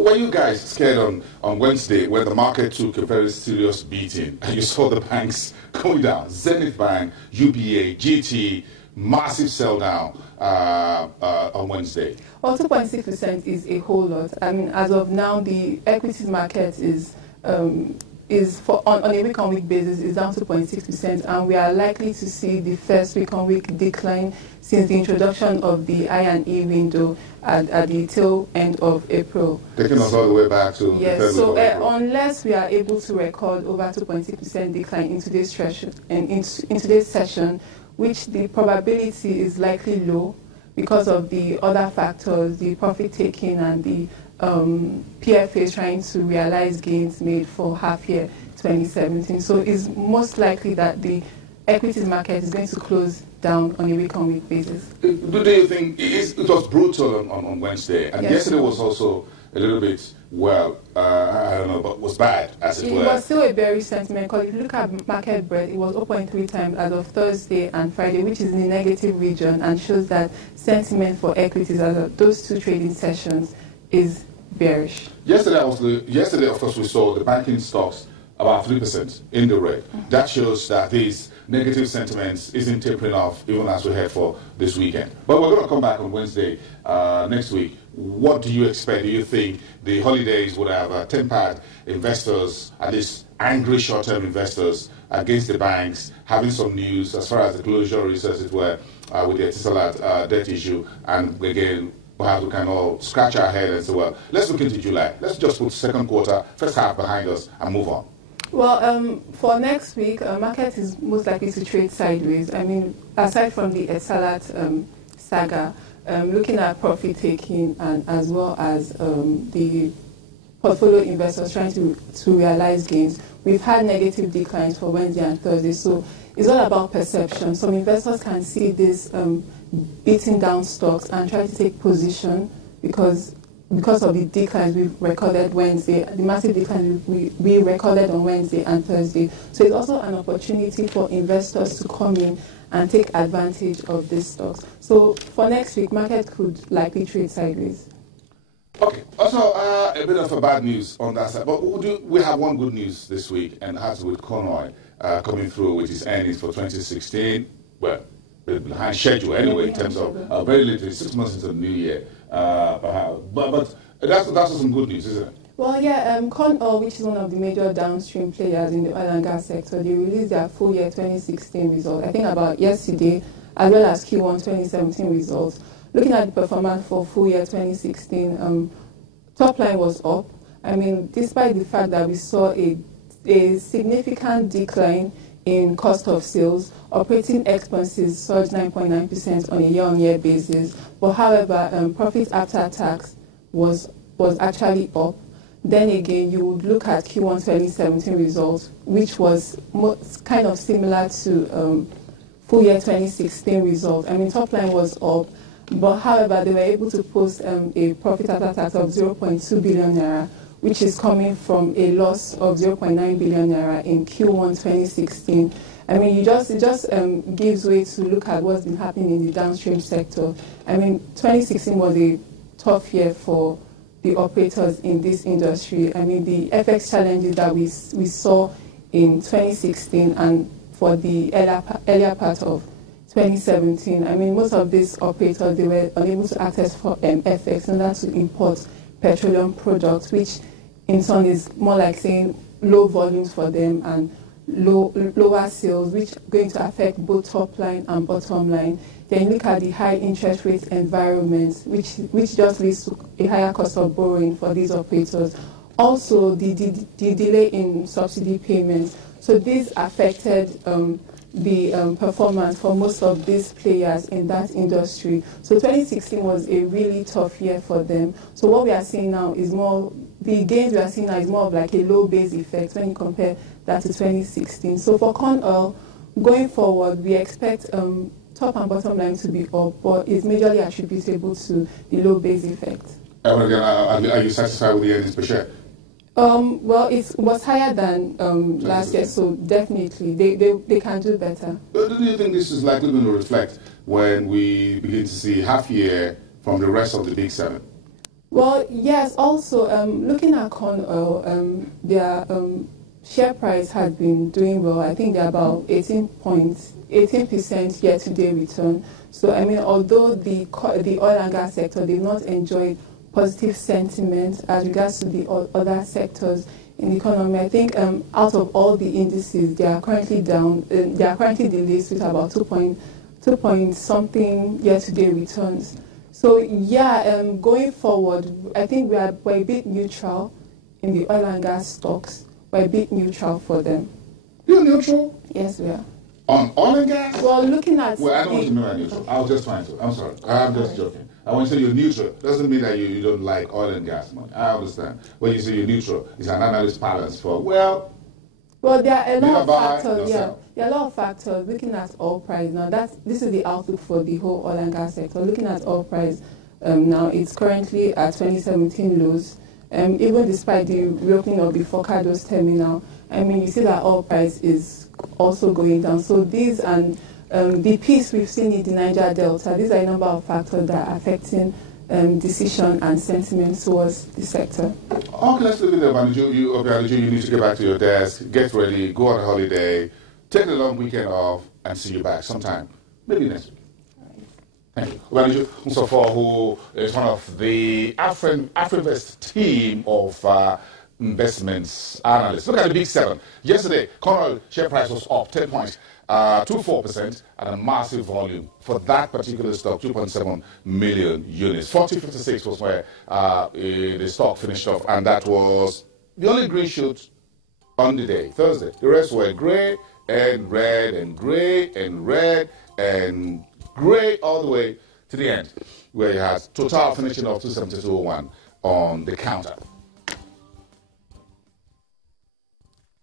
were you guys scared on Wednesday when the market took a very serious beating and you saw the banks going down? Zenith Bank, UBA, GT, massive sell down on Wednesday. Well, 2.6% is a whole lot. I mean, as of now, the equities market is on a week-on-week basis is down 2.6%, and we are likely to see the first week-on-week decline since the introduction of the I&E window at the tail end of April. Taking us all the way back to yes. So unless we are able to record over 2.6% decline in today's session, which the probability is likely low because of the other factors, the profit taking and the PFA trying to realize gains made for half year 2017. So it's most likely that the equities market is going to close down on a week-on-week basis. Do you think it was brutal on Wednesday, and yes, yesterday was also a little bit, well, I don't know, but was bad, as it were? It was still a bearish sentiment, because if you look at market breadth, it was 0.3 times as of Thursday and Friday, which is in the negative region, and shows that sentiment for equities as of those two trading sessions is bearish. Yesterday, of course, we saw the banking stocks about 3% in the red. That shows that these negative sentiments isn't tapering off even as we head for this weekend. But we're going to come back on Wednesday next week. What do you expect? Do you think the holidays would have tempered investors, at least angry short-term investors, against the banks, having some news as far as the closure is, as it were, with the Etisalat debt issue, and again, perhaps we can all scratch our head and say, well, let's look into July. Let's just put second quarter, first half behind us and move on. Well, for next week, market is most likely to trade sideways. I mean, aside from the Etisalat saga, looking at profit taking and as well as the portfolio investors trying to realize gains, we've had negative declines for Wednesday and Thursday. So it's all about perception. Some investors can see this beating down stocks and try to take position because of the declines we've recorded Wednesday, the massive declines we recorded on Wednesday and Thursday. So it's also an opportunity for investors to come in and take advantage of these stocks. So for next week, market could likely trade sideways. Okay. Also, a bit of a bad news on that side. But we have one good news this week, and it has to do with Conoil coming through with its earnings for 2016. Well, behind schedule anyway, in terms of very literally 6 months into the new year. But that's some good news, isn't it? Well, yeah, Conoil, which is one of the major downstream players in the oil and gas sector, they released their full year 2016 results, I think about yesterday, as well as Q1 2017 results. Looking at the performance for full year 2016, top line was up. I mean, despite the fact that we saw a significant decline in cost of sales, operating expenses surged 9.9% on a year-on-year basis. But however, profit after tax was actually up. Then again, you would look at Q1 2017 results, which was kind of similar to full year 2016 results. I mean, top line was up, but however, they were able to post a profit after tax of 0.2 billion naira, which is coming from a loss of 0.9 billion naira in Q1 2016. I mean, it just gives way to look at what's been happening in the downstream sector. I mean, 2016 was a tough year for the operators in this industry. I mean, the FX challenges that we saw in 2016 and for the earlier part of 2017, I mean, most of these operators, they were unable to access for FX in order to import petroleum products, which in turn is more like saying low volumes for them and lower sales, which are going to affect both top line and bottom line. Then look at the high interest rate environment, which just leads to a higher cost of borrowing for these operators. Also, the delay in subsidy payments. So this affected the performance for most of these players in that industry. So 2016 was a really tough year for them. So what we are seeing now is more, the gains we are seeing now is more of like a low base effect when you compare that to 2016. So for Conoil, going forward, we expect top and bottom line to be up, but it's majorly attributable to the low base effect. Are you satisfied with the earnings per share? Well, it was higher than last year, so definitely they can do better. Do you think this is likely going to reflect when we begin to see half year from the rest of the big seven? Well, yes. Also, looking at corn oil, their share price has been doing well. I think they're about 18% year-to-date return. So, I mean, although the oil and gas sector did not enjoy positive sentiment as regards to the other sectors in the economy, I think out of all the indices, they are currently down. They are currently the least with about 2 point something year-to-date returns. So yeah, going forward, I think we're a bit neutral in the oil and gas stocks. We're a bit neutral for them. You're neutral? Yes, we are. On oil and gas? Well, looking at... Well, I don't want to know you're neutral. I was just trying to. I'm sorry. I'm just joking. I want to say you're neutral. Doesn't mean that you don't like oil and gas money. I understand. When you say you're neutral, it's an analyst balance for, well, there are a lot of factors. Yourself. There are a lot of factors. Looking at oil price now, this is the outlook for the whole oil and gas sector. Looking at oil price now, it's currently at 2017 lows. Even despite the reopening of the Forcados terminal, I mean, you see that oil price is also going down. So these and the peace we've seen in the Niger Delta, these are a number of factors that are affecting decision and sentiment towards the sector. Okay, let's leave it there, Baniju. You need to get back to your desk, get ready, go on holiday, take a long weekend off, and see you back sometime, maybe next week. Thank you. Baniju Mustafa, who is one of the Afrinvest team of investments analysts. Look at the big seven. Yesterday, corn oil share price was up 10 points. 2.4% and a massive volume for that particular stock, 2.7 million units. 40.56 was where the stock finished off, and that was the only green shoot on the day, Thursday. The rest were gray and red and gray and red and gray all the way to the end, where you had Total finishing off 272.01 on the counter.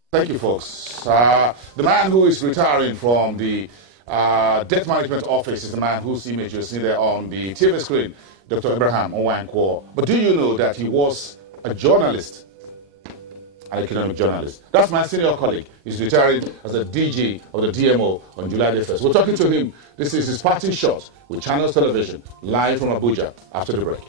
Thank you, folks. The man who is retiring from the debt management office is the man whose image you see there on the TV screen, Dr. Abraham Owankwo. But do you know that he was a journalist, an economic journalist? That's my senior colleague. He's retiring as a DG of the DMO on July the 1st. We're talking to him. This is his parting shot with Channels Television, live from Abuja after the break.